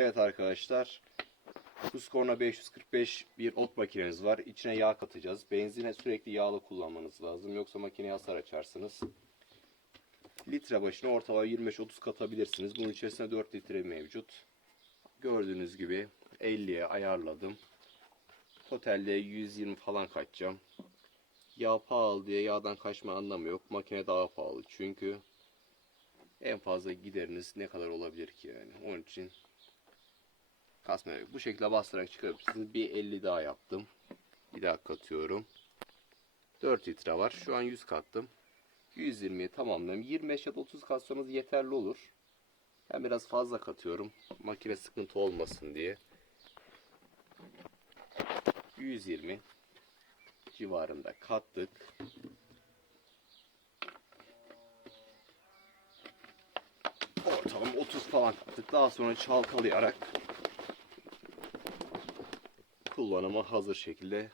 Evet arkadaşlar. Husqvarna 545 bir ot makineniz var. İçine yağ katacağız. Benzine sürekli yağlı kullanmanız lazım. Yoksa makineye hasar açarsınız. Litre başına ortalama 25-30 katabilirsiniz. Bunun içerisinde 4 litre mevcut. Gördüğünüz gibi 50'ye ayarladım. Totalde 120 falan kaçacağım. Yağ pahalı diye yağdan kaçma anlamı yok. Makine daha pahalı çünkü en fazla gideriniz ne kadar olabilir ki yani. Onun için kasma. Bu şekilde bastırarak çıkarabilirsiniz. Bir 50 daha yaptım. Bir daha katıyorum. 4 litre var. Şu an 100 kattım. 120'yi tamamladım. 25 ya da 30 katsanız yeterli olur. Ben biraz fazla katıyorum. Makine sıkıntı olmasın diye. 120 civarında kattık. Ortalama 30 falan kattık. Daha sonra çalkalayarak kullanıma hazır şekilde